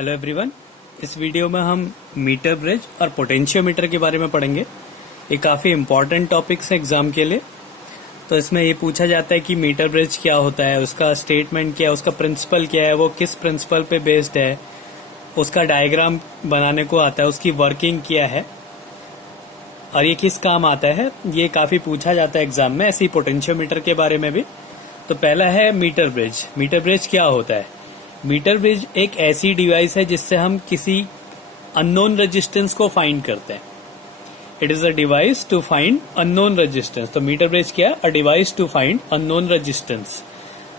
Hello everyone. इस video में हम मीटर ब्रिज और पोटेंशियोमीटर के बारे में पढ़ेंगे। ये काफ़ी इम्पॉर्टेंट टॉपिक्स हैं एग्जाम के लिए। तो इसमें ये पूछा जाता है कि मीटर ब्रिज क्या होता है, उसका स्टेटमेंट क्या है, उसका प्रिंसिपल क्या है, वो किस प्रिंसिपल पे बेस्ड है, उसका डायग्राम बनाने को आता है, उसकी वर्किंग क्या है और ये किस काम आता है, ये काफ़ी पूछा जाता है एग्जाम में। ऐसे ही पोटेंशियोमीटर के बारे में भी। तो पहला है मीटर ब्रिज। मीटर ब्रिज क्या होता है? मीटर ब्रिज एक ऐसी डिवाइस है जिससे हम किसी अननोन रेजिस्टेंस को फाइंड करते हैं। It is a device to find unknown resistance. तो मीटर ब्रिज क्या है? A device to find unknown resistance.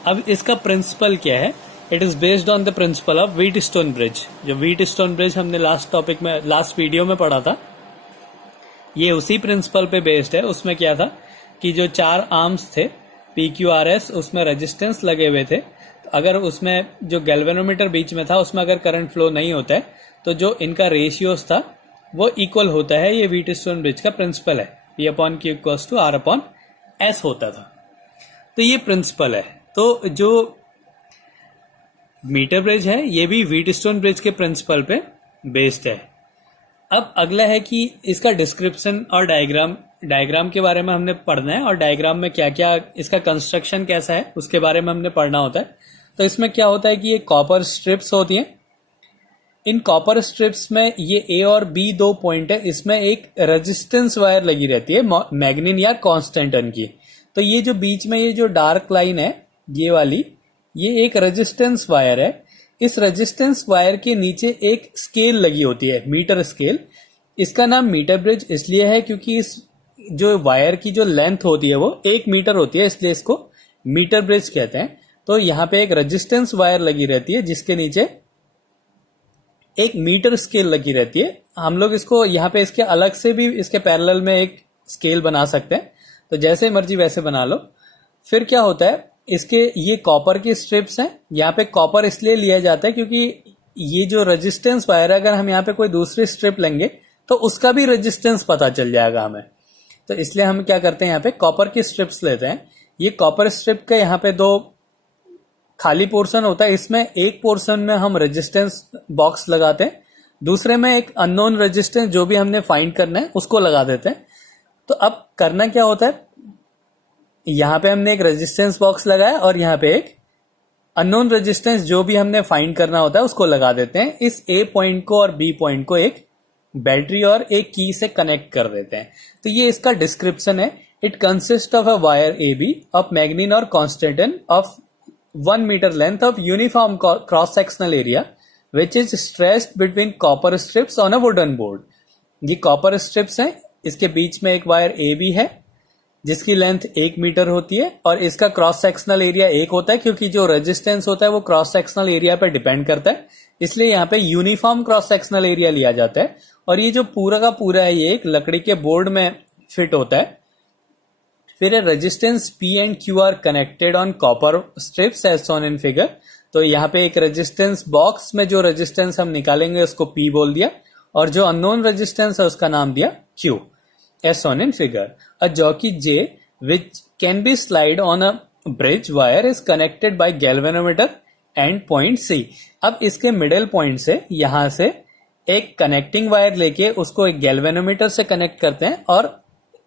अब इसका प्रिंसिपल क्या है? It is based on the principle of Wheatstone bridge. जो व्हीटस्टोन ब्रिज हमने लास्ट वीडियो में पढ़ा था, ये उसी प्रिंसिपल पे बेस्ड है। उसमें क्या था कि जो 4 आर्म्स थे PQRS, उसमें रेजिस्टेंस लगे हुए थे। अगर उसमें जो गैल्वेनोमीटर बीच में था उसमें अगर करंट फ्लो नहीं होता है तो जो इनका रेशियोस था वो इक्वल होता है। ये व्हीटस्टोन ब्रिज का प्रिंसिपल है। P/Q = R/S होता था। तो ये प्रिंसिपल है। तो जो मीटर ब्रिज है ये भी व्हीटस्टोन ब्रिज के प्रिंसिपल पे बेस्ड है। अब अगला है कि इसका डिस्क्रिप्शन और डायग्राम के बारे में हमने पढ़ना है और डायग्राम में क्या क्या, इसका कंस्ट्रक्शन कैसा है उसके बारे में हमने पढ़ना होता है। तो इसमें क्या होता है कि ये कॉपर स्ट्रिप्स होती हैं। इन कॉपर स्ट्रिप्स में ये A और B 2 पॉइंट है। इसमें एक रेजिस्टेंस वायर लगी रहती है, मैग्नीन या कॉन्स्टेंटन की। तो ये जो बीच में ये जो डार्क लाइन है ये वाली, ये एक रेजिस्टेंस वायर है। इस रेजिस्टेंस वायर के नीचे एक स्केल लगी होती है, मीटर स्केल। इसका नाम मीटर ब्रिज इसलिए है क्योंकि इस जो वायर की जो लेंथ होती है वो 1 मीटर होती है, इसलिए इसको मीटर ब्रिज कहते हैं। तो यहाँ पे एक रेजिस्टेंस वायर लगी रहती है जिसके नीचे एक मीटर स्केल लगी रहती है। हम लोग इसको यहाँ पे इसके अलग से भी इसके पैरेलल में एक स्केल बना सकते हैं। तो जैसे मर्जी वैसे बना लो। फिर क्या होता है, इसके ये कॉपर की स्ट्रिप्स हैं। यहाँ पे कॉपर इसलिए लिया जाता है क्योंकि ये जो रेजिस्टेंस वायर है, अगर हम यहाँ पे कोई दूसरी स्ट्रिप लेंगे तो उसका भी रेजिस्टेंस पता चल जाएगा हमें। तो इसलिए हम क्या करते हैं, यहाँ पे कॉपर की स्ट्रिप्स लेते हैं। ये कॉपर स्ट्रिप का यहाँ पे 2 खाली पोर्शन होता है। इसमें एक पोर्शन में हम रेजिस्टेंस बॉक्स लगाते हैं, दूसरे में एक अननोन रेजिस्टेंस जो भी हमने फाइंड करना है उसको लगा देते हैं। तो अब करना क्या होता है, यहाँ पे हमने एक रेजिस्टेंस बॉक्स लगाया और यहाँ पे एक अननोन रेजिस्टेंस जो भी हमने फाइंड करना होता है उसको लगा देते हैं। इस A पॉइंट को और B पॉइंट को एक बैटरी और एक की से कनेक्ट कर देते हैं। तो ये इसका डिस्क्रिप्शन है। It consist of a wire AB of manganin और constantan of 1 metre length of uniform cross sectional area which is stressed between copper strips on a wooden board. ये कॉपर स्ट्रिप्स हैं, इसके बीच में एक वायर AB है जिसकी length 1 metre होती है और इसका क्रॉस सेक्शनल एरिया 1 होता है क्योंकि जो रेजिस्टेंस होता है वो क्रॉस सेक्शनल एरिया पर डिपेंड करता है, इसलिए यहाँ पे यूनिफॉर्म क्रॉस सेक्शनल एरिया लिया जाता है। और ये जो पूरा का पूरा है ये एक लकड़ी के बोर्ड में फिट होता है। फिर resistance P and Q are connected on copper strips as shown in figure. तो यहाँ पे एक रेजिस्टेंस बॉक्स में जो रेजिस्टेंस हम निकालेंगे उसको P बोल दिया और जो अननोन रेजिस्टेंस है उसका नाम दिया Q as shown in figure. A jockey J which can be slide on a bridge wire is connected by galvanometer and point C. अब इसके मिडिल पॉइंट से यहां से एक कनेक्टिंग वायर लेके उसको एक गैल्वेनोमीटर से कनेक्ट करते हैं और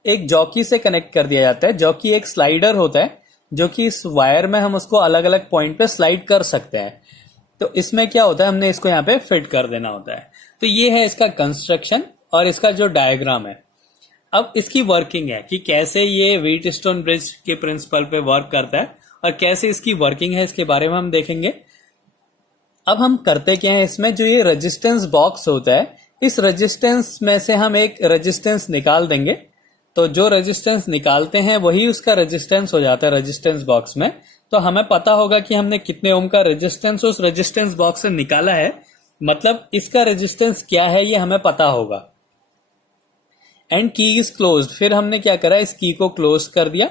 एक जॉकी से कनेक्ट कर दिया जाता है। जॉकी एक स्लाइडर होता है जो कि इस वायर में हम उसको अलग अलग पॉइंट पे स्लाइड कर सकते हैं। तो इसमें क्या होता है, हमने इसको यहाँ पे फिट कर देना होता है। तो ये है इसका कंस्ट्रक्शन और इसका जो डायग्राम है। अब इसकी वर्किंग है कि कैसे ये व्हीटस्टोन ब्रिज के प्रिंसिपल पे वर्क करता है और कैसे इसकी वर्किंग है, इसके बारे में हम देखेंगे। अब हम करते क्या है, इसमें जो ये रेजिस्टेंस बॉक्स होता है, इस रेजिस्टेंस में से हम एक रेजिस्टेंस निकाल देंगे। तो जो रेजिस्टेंस निकालते हैं वही उसका रेजिस्टेंस हो जाता है रेजिस्टेंस बॉक्स में। तो हमें पता होगा कि हमने कितने ओम का रेजिस्टेंस उस रेजिस्टेंस बॉक्स से निकाला है, मतलब इसका रेजिस्टेंस क्या है ये हमें पता होगा। एंड की इज क्लोज्ड। फिर हमने क्या करा, इस की को क्लोज कर दिया।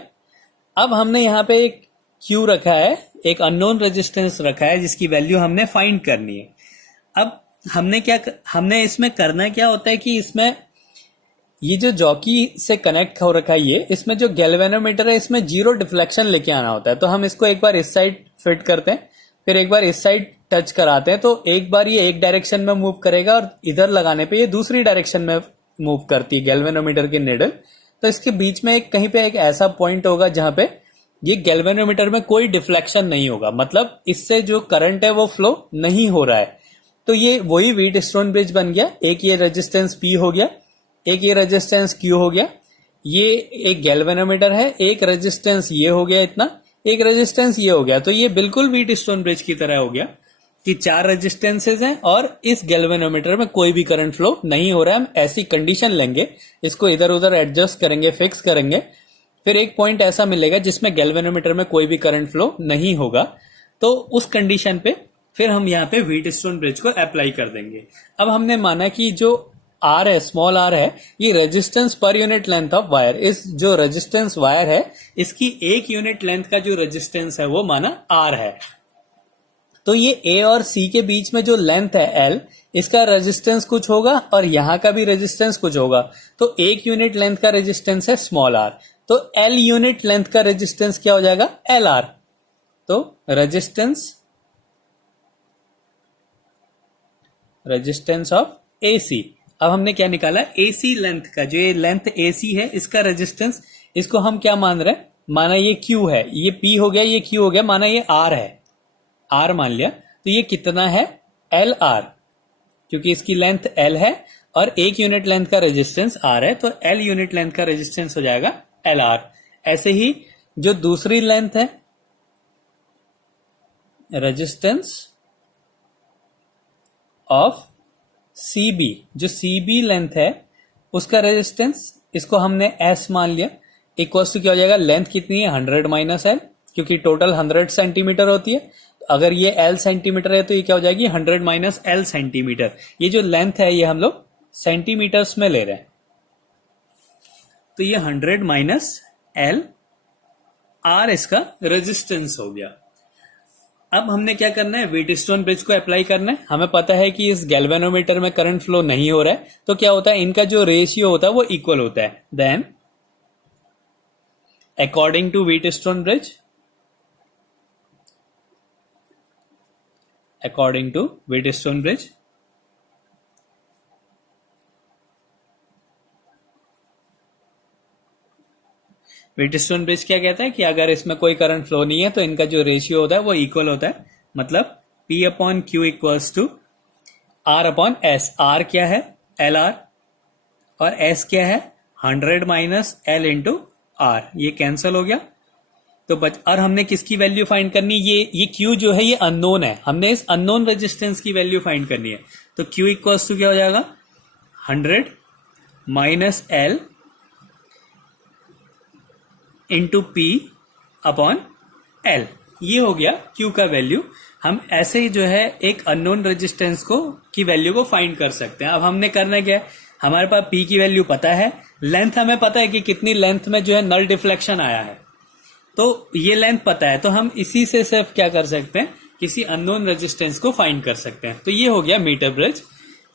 अब हमने यहाँ पे एक Q रखा है, एक अननोन रेजिस्टेंस रखा है जिसकी वैल्यू हमने फाइंड करनी है। अब हमने इसमें करना क्या होता है कि इसमें ये जो जॉकी से कनेक्ट हो रखा है ये, इसमें जो गैल्वेनोमीटर है इसमें 0 डिफ्लेक्शन लेके आना होता है। तो हम इसको एक बार इस साइड फिट करते हैं फिर एक बार इस साइड टच कराते हैं तो एक बार ये एक डायरेक्शन में मूव करेगा और इधर लगाने पे ये दूसरी डायरेक्शन में मूव करती है गैल्वेनोमीटर की निडल। तो इसके बीच में कहीं पे एक ऐसा पॉइंट होगा जहां पे ये गैल्वेनोमीटर में कोई डिफ्लेक्शन नहीं होगा, मतलब इससे जो करंट है वो फ्लो नहीं हो रहा है। तो ये वही व्हीटस्टोन ब्रिज बन गया। एक ये रेजिस्टेंस P हो गया, एक ये रेजिस्टेंस Q हो गया, ये एक गैल्वेनोमीटर है, एक रेजिस्टेंस ये हो गया इतना, एक रेजिस्टेंस ये हो गया। तो ये बिल्कुल व्हीटस्टोन ब्रिज की तरह हो गया कि 4 रेजिस्टेंसेज हैं और इस गैल्वेनोमीटर में कोई भी करंट फ्लो नहीं हो रहा है। हम ऐसी कंडीशन लेंगे, इसको इधर उधर एडजस्ट करेंगे, फिक्स करेंगे, फिर एक पॉइंट ऐसा मिलेगा जिसमें गैल्वेनोमीटर में कोई भी करंट फ्लो नहीं होगा। तो उस कंडीशन पे फिर हम यहाँ पे व्हीटस्टोन ब्रिज को अप्लाई कर देंगे। अब हमने माना कि जो आर है, स्मॉल आर है, ये resistance per unit length of wire, इस जो रेजिस्टेंस वायर है इसकी एक यूनिट लेंथ का जो रेजिस्टेंस है वो माना आर है। तो ये ए और सी के बीच में जो लेंथ है एल, इसका रेजिस्टेंस कुछ होगा और यहां का भी रेजिस्टेंस कुछ होगा। तो एक यूनिट लेंथ का रेजिस्टेंस है स्मॉल आर, तो एल यूनिट लेंथ का रेजिस्टेंस क्या हो जाएगा, एल आर। तो रेजिस्टेंस ऑफ एसी। अब हमने क्या निकाला, एसी लेंथ का, जो ये लेंथ एसी है इसका रेजिस्टेंस, इसको हम क्या मान रहे हैं, माना ये क्यू है, ये पी हो गया, ये क्यू हो गया, माना ये आर है, आर मान लिया। तो ये कितना है, एल आर, क्योंकि इसकी लेंथ एल है और एक यूनिट लेंथ का रेजिस्टेंस आर है, तो एल यूनिट लेंथ का रेजिस्टेंस हो जाएगा एल आर। ऐसे ही जो दूसरी लेंथ है, रेजिस्टेंस ऑफ सीबी, जो सीबी लेंथ है उसका रेजिस्टेंस, इसको हमने एस मान लिया, इक्वल टू क्या हो जाएगा, लेंथ कितनी है 100 माइनस एल, क्योंकि टोटल 100 सेंटीमीटर होती है। तो अगर ये एल सेंटीमीटर है तो ये क्या हो जाएगी 100 माइनस एल सेंटीमीटर। ये जो लेंथ है ये हम लोग सेंटीमीटर्स में ले रहे हैं, तो ये 100 माइनस एल आर इसका रेजिस्टेंस हो गया। अब हमने क्या करना है, व्हीटस्टोन ब्रिज को अप्लाई करना है। हमें पता है कि इस गैल्वेनोमीटर में करंट फ्लो नहीं हो रहा है, तो क्या होता है, इनका जो रेशियो होता है वो इक्वल होता है। Then according to Wheatstone bridge, according to Wheatstone bridge, Wheatstone bridge क्या कहता है कि अगर इसमें कोई करंट फ्लो नहीं है तो इनका जो रेशियो होता है वो इक्वल होता है। मतलब P upon Q equals to R upon S। R क्या है, एल आर, और S क्या है 100 माइनस एल इंटू आर। ये कैंसिल हो गया तो और हमने किसकी वैल्यू फाइंड करनी, ये Q जो है ये अननोन है, हमने इस अननोन रेजिस्टेंस की वैल्यू फाइंड करनी है। तो Q इक्वल्स टू क्या हो जाएगा 100 minus L into P upon L. ये हो गया Q का वैल्यू। हम ऐसे ही जो है एक अननोन रेजिस्टेंस को की वैल्यू को फाइंड कर सकते हैं। अब हमने करना क्या है, हमारे पास P की वैल्यू पता है, लेंथ हमें पता है कि कितनी लेंथ में जो है नल डिफ्लेक्शन आया है, तो ये लेंथ पता है, तो हम इसी से सिर्फ क्या कर सकते हैं, किसी अननोन रेजिस्टेंस को फाइंड कर सकते हैं। तो ये हो गया मीटर ब्रिज।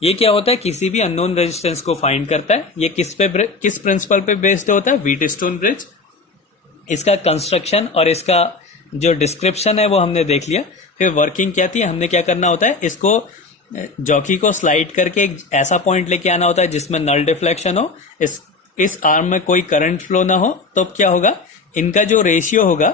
ये क्या होता है, किसी भी अननोन रेजिस्टेंस को फाइंड करता है। ये किस प्रिंसिपल पे बेस्ड होता है, व्हीटस्टोन ब्रिज। इसका कंस्ट्रक्शन और इसका जो डिस्क्रिप्शन है वो हमने देख लिया। फिर वर्किंग क्या थी, हमने क्या करना होता है, इसको जॉकी को स्लाइड करके एक ऐसा पॉइंट लेके आना होता है जिसमें नल डिफ्लेक्शन हो, इस आर्म में कोई करंट फ्लो ना हो, तो क्या होगा, इनका जो रेशियो होगा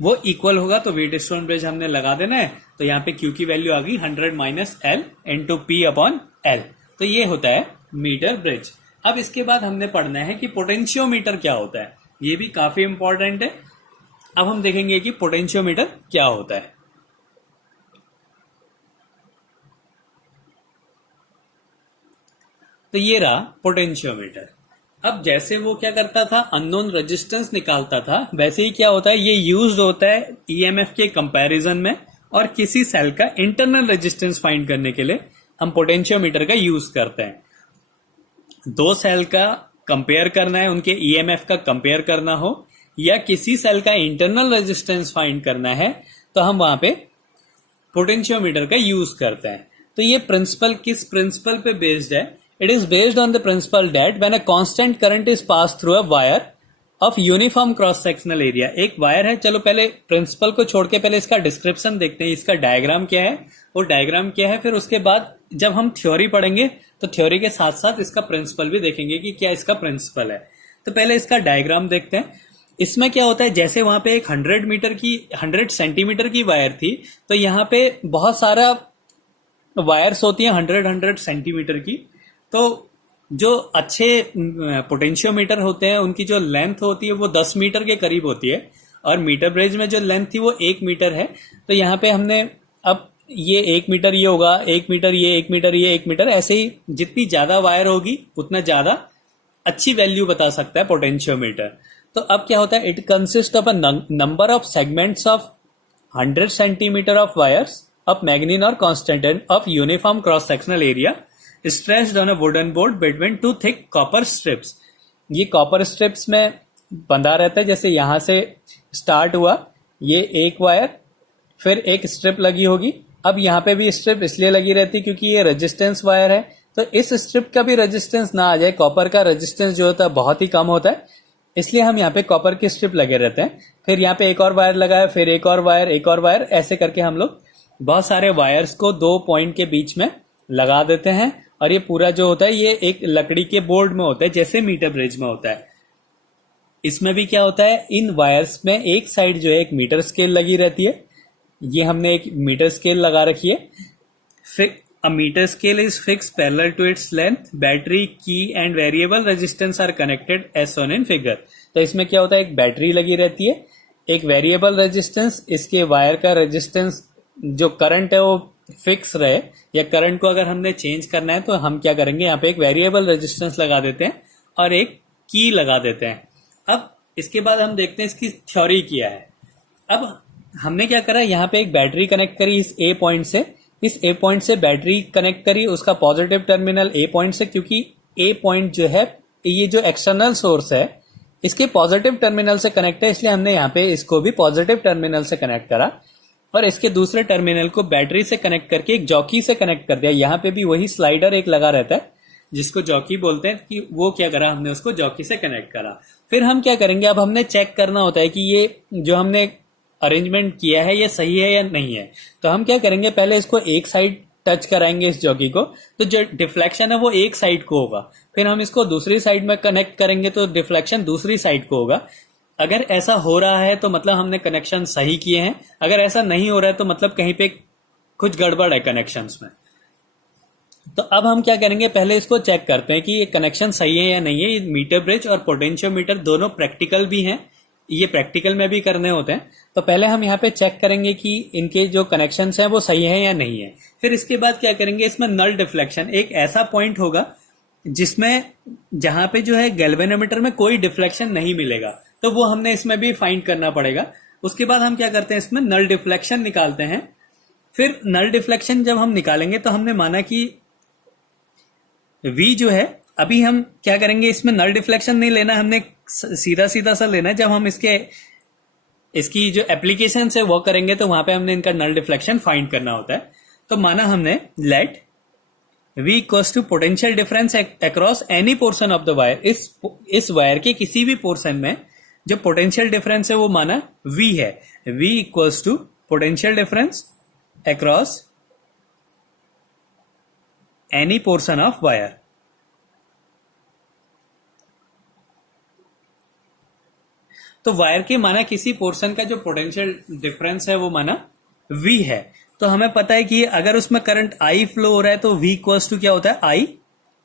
वो इक्वल होगा। तो व्हीटस्टोन ब्रिज हमने लगा देना है। तो यहाँ पे Q की वैल्यू आ गई 100 minus L into P upon L. तो ये होता है मीटर ब्रिज। अब इसके बाद हमने पढ़ना है कि पोटेंशियोमीटर क्या होता है, ये भी काफी इंपॉर्टेंट है। अब हम देखेंगे कि पोटेंशियोमीटर क्या होता है। तो ये रहा पोटेंशियोमीटर। अब जैसे वो क्या करता था, अननोन रेजिस्टेंस निकालता था, वैसे ही क्या होता है, ये यूज्ड होता है ईएमएफ के कंपैरिजन में, और किसी सेल का इंटरनल रेजिस्टेंस फाइंड करने के लिए हम पोटेंशियोमीटर का यूज करते हैं। दो सेल का कंपेयर करना है, उनके ईएमएफ का कंपेयर करना हो, या किसी सेल का इंटरनल रेजिस्टेंस फाइंड करना है, तो हम वहां पे पोटेंशियोमीटर का यूज करते हैं। तो ये प्रिंसिपल किस प्रिंसिपल पे बेस्ड है, it is based on the principal that when a constant current is pass through a wire of uniform cross sectional area. एक वायर है, चलो पहले प्रिंसिपल को छोड़ के पहले इसका डिस्क्रिप्शन देखते हैं, इसका डायग्राम क्या है, वो डायग्राम क्या है, फिर उसके बाद जब हम थ्योरी पढ़ेंगे तो थ्योरी के साथ साथ इसका प्रिंसिपल भी देखेंगे कि क्या इसका प्रिंसिपल है। तो पहले इसका डायग्राम देखते हैं। इसमें क्या होता है, जैसे वहां पे एक 100 सेंटीमीटर की वायर थी, तो यहाँ पे बहुत सारा वायर्स होती हैं 100 सेंटीमीटर की। तो जो अच्छे पोटेंशियोमीटर होते हैं उनकी जो लेंथ होती है वो 10 मीटर के करीब होती है, और मीटर ब्रिज में जो लेंथ थी वो 1 मीटर है। तो यहाँ पे हमने अब ये 1 मीटर ये होगा, 1 मीटर ये, 1 मीटर ये, 1 मीटर, ऐसे ही जितनी ज्यादा वायर होगी उतना ज्यादा अच्छी वैल्यू बता सकता है पोटेंशियोमीटर। तो अब क्या होता है, it consist of a number of segments of 100 centimetre of wires of manganin और constant of uniform cross sectional area stretched on a wooden board between 2 thick copper strips. ये कॉपर स्ट्रिप्स में बंधा रहता है, जैसे यहां से स्टार्ट हुआ, ये एक वायर, फिर एक स्ट्रिप लगी होगी। अब यहाँ पे भी स्ट्रिप इसलिए लगी रहती है क्योंकि ये रेजिस्टेंस वायर है, तो इस स्ट्रिप का भी रेजिस्टेंस ना आ जाए, कॉपर का रेजिस्टेंस जो होता है बहुत ही कम होता है, इसलिए हम यहाँ पे कॉपर की स्ट्रिप लगे रहते हैं। फिर यहाँ पे एक और वायर लगा है, फिर एक और वायर, एक और वायर, ऐसे करके हम लोग बहुत सारे वायर्स को 2 पॉइंट के बीच में लगा देते हैं। और ये पूरा जो होता है ये एक लकड़ी के बोर्ड में होता है, जैसे मीटर ब्रिज में होता है। इसमें भी क्या होता है, इन वायर्स में एक साइड जो है एक मीटर स्केल लगी रहती है, ये हमने एक मीटर स्केल लगा रखी है। फिर a metre scale is fix parallel to its length, battery, key and variable resistance are connected as shown in figure. तो इसमें क्या होता है, एक बैटरी लगी रहती है, एक वेरिएबल रेजिस्टेंस, इसके वायर का रेजिस्टेंस जो करंट है वो फिक्स रहे, या करंट को अगर हमने चेंज करना है तो हम क्या करेंगे, यहाँ पे एक वेरिएबल रेजिस्टेंस लगा देते हैं और एक की लगा देते हैं। अब इसके बाद हम देखते हैं इसकी थ्योरी क्या है। अब हमने क्या करा, यहाँ पे एक बैटरी कनेक्ट करी इस ए पॉइंट से, इस ए पॉइंट से बैटरी कनेक्ट करी, उसका पॉजिटिव टर्मिनल ए पॉइंट से, क्योंकि ए पॉइंट जो है ये जो एक्सटर्नल सोर्स है इसके पॉजिटिव टर्मिनल से कनेक्ट है, इसलिए हमने यहाँ पे इसको भी पॉजिटिव टर्मिनल से कनेक्ट करा, और इसके दूसरे टर्मिनल को बैटरी से कनेक्ट करके एक जॉकी से कनेक्ट कर दिया। यहाँ पे भी वही स्लाइडर एक लगा रहता है जिसको जॉकी बोलते हैं, कि वो क्या करा, हमने उसको जॉकी से कनेक्ट करा। फिर हम क्या करेंगे, अब हमने चेक करना होता है कि ये जो हमने अरेंजमेंट किया है ये सही है या नहीं है। तो हम क्या करेंगे, पहले इसको एक साइड टच कराएंगे इस जॉकी को, तो जो डिफ्लेक्शन है वो एक साइड को होगा। फिर हम इसको दूसरी साइड में कनेक्ट करेंगे तो डिफ्लेक्शन दूसरी साइड को होगा। अगर ऐसा हो रहा है तो मतलब हमने कनेक्शन सही किए हैं, अगर ऐसा नहीं हो रहा है तो मतलब कहीं पे कुछ गड़बड़ है कनेक्शंस में। तो अब हम क्या करेंगे, पहले इसको चेक करते हैं कि ये कनेक्शन सही है या नहीं है। ये मीटर ब्रिज और पोटेंशियोमीटर दोनों प्रैक्टिकल भी हैं, ये प्रैक्टिकल में भी करने होते हैं। तो पहले हम यहाँ पे चेक करेंगे कि इनके जो कनेक्शंस हैं वो सही है या नहीं है। फिर इसके बाद क्या करेंगे, इसमें नल डिफ्लेक्शन, एक ऐसा पॉइंट होगा जिसमें जहां पे जो है गैल्वेनोमीटर में कोई डिफ्लेक्शन नहीं मिलेगा, तो वो हमने इसमें भी फाइंड करना पड़ेगा। उसके बाद हम क्या करते हैं, इसमें नल डिफ्लेक्शन निकालते हैं। फिर नल डिफ्लेक्शन जब हम निकालेंगे तो हमने माना कि V जो है, अभी हम क्या करेंगे, इसमें नल डिफ्लेक्शन नहीं लेना, हमने सीधा सीधा सा लेना है। जब हम इसकी जो एप्लीकेशन है वो करेंगे तो वहां पे हमने इनका नल डिफ्लेक्शन फाइंड करना होता है। तो माना हमने let V equals to potential difference across any portion of the wire, इस वायर के किसी भी पोर्शन में जो पोटेंशियल डिफरेंस है वो माना V है। V equals to potential difference across any portion of wire. तो वायर के माना किसी पोर्शन का जो पोटेंशियल डिफरेंस है वो माना V है। तो हमें पता है कि अगर उसमें करंट I फ्लो हो रहा है तो V इक्वल्स टू क्या होता है, I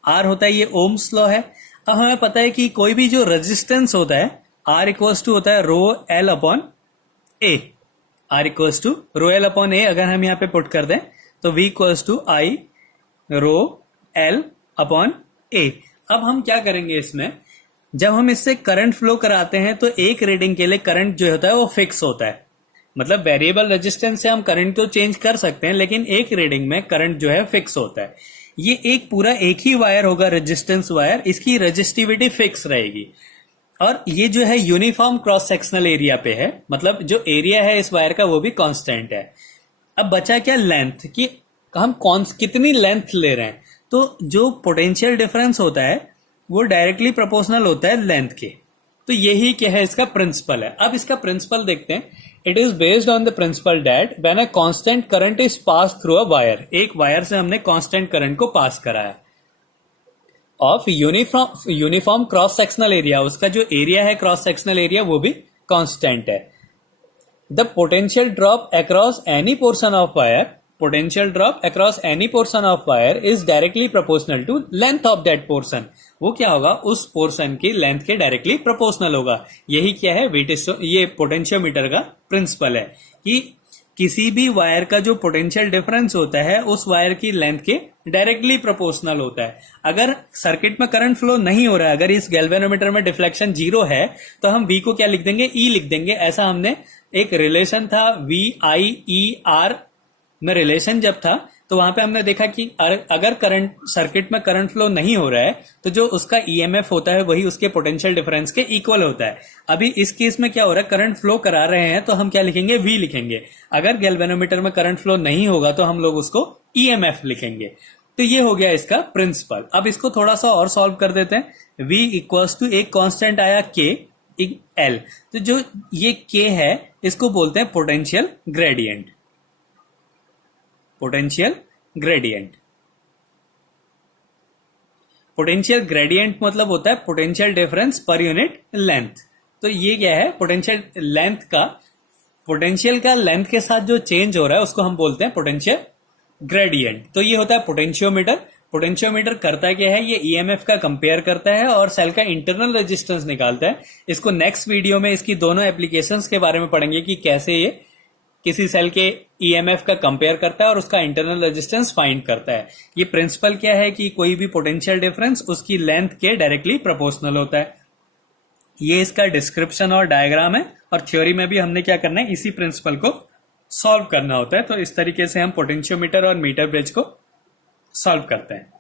R होता है, ये ओम्स लॉ है। अब हमें पता है कि कोई भी जो रेजिस्टेंस होता है R इक्वल्स टू होता है rho L upon A। R equals to rho L upon A अगर हम यहाँ पे पुट कर दें तो V equals to I rho L upon A। अब हम क्या करेंगे, इसमें जब हम इससे करंट फ्लो कराते हैं तो एक रीडिंग के लिए करंट जो होता है वो फिक्स होता है। मतलब वेरिएबल रेजिस्टेंस से हम करंट को चेंज कर सकते हैं, लेकिन एक रीडिंग में करंट जो है फिक्स होता है। ये एक पूरा एक ही वायर होगा, रेजिस्टेंस वायर, इसकी रेजिस्टिविटी फिक्स रहेगी। और ये जो है यूनिफॉर्म क्रॉस सेक्शनल एरिया पे है, मतलब जो एरिया है इस वायर का वो भी कांस्टेंट है। अब बचा क्या, लेंथ, कि हम कितनी लेंथ ले रहे हैं। तो जो पोटेंशियल डिफरेंस होता है वो डायरेक्टली प्रोपोर्शनल होता है लेंथ के। तो यही क्या है इसका प्रिंसिपल है। अब इसका प्रिंसिपल देखते हैं। It is based on the principal that when a constant current is pass through a wire, एक वायर से हमने कांस्टेंट करंट को पास करा है, of uniform cross sectional area, उसका जो एरिया है क्रॉस सेक्शनल एरिया वो भी कांस्टेंट है। The potential drop across any portion of wire, potential drop across any portion of wire is directly proportional to length of that portion, वो क्या होगा, उस पोर्शन की लेंथ के डायरेक्टली प्रोपोर्शनल होगा। यही क्या है व्हीटस्टोन, ये पोटेंशियोमीटर का प्रिंसिपल है कि किसी भी वायर का जो पोटेंशियल डिफरेंस होता है उस वायर की लेंथ के डायरेक्टली प्रोपोर्शनल होता है। अगर सर्किट में करंट फ्लो नहीं हो रहा है, अगर इस गैल्वेनोमीटर में डिफ्लेक्शन 0 है, तो हम V को क्या लिख देंगे, E लिख देंगे। ऐसा हमने एक रिलेशन था VIER में रिलेशन जब था, तो वहां पे हमने देखा कि अगर करंट सर्किट में करंट फ्लो नहीं हो रहा है तो जो उसका ईएमएफ होता है वही उसके पोटेंशियल डिफरेंस के इक्वल होता है। अभी इस केस में क्या हो रहा है, करंट फ्लो करा रहे हैं तो हम क्या लिखेंगे, वी लिखेंगे। अगर गैल्वेनोमीटर में करंट फ्लो नहीं होगा तो हम लोग उसको ईएमएफ लिखेंगे। तो ये हो गया इसका प्रिंसिपल। अब इसको थोड़ा सा और सॉल्व कर देते हैं। V इक्वल्स टू एक कांस्टेंट आया K L, तो जो ये K है इसको बोलते हैं potential gradient, potential gradient. Potential gradient मतलब होता है potential difference per unit length. तो ये क्या है, पोटेंशियल लेंथ का, पोटेंशियल का लेंथ के साथ जो चेंज हो रहा है उसको हम बोलते हैं पोटेंशियल ग्रेडियंट। तो ये होता है पोटेंशियोमीटर। पोटेंशियोमीटर करता क्या है, ये ईएमएफ का कंपेयर करता है और सेल का इंटरनल रेजिस्टेंस निकालता है। इसको नेक्स्ट वीडियो में इसकी दोनों एप्लीकेशंस के बारे में पढ़ेंगे कि कैसे ये किसी सेल के ईएमएफ का कंपेयर करता है और उसका इंटरनल रेजिस्टेंस फाइंड करता है। ये प्रिंसिपल क्या है कि कोई भी पोटेंशियल डिफरेंस उसकी लेंथ के डायरेक्टली प्रोपोर्शनल होता है। ये इसका डिस्क्रिप्शन और डायग्राम है, और थ्योरी में भी हमने क्या करना है, इसी प्रिंसिपल को सॉल्व करना होता है। तो इस तरीके से हम पोटेंशियोमीटर और मीटर ब्रिज को सॉल्व करते हैं।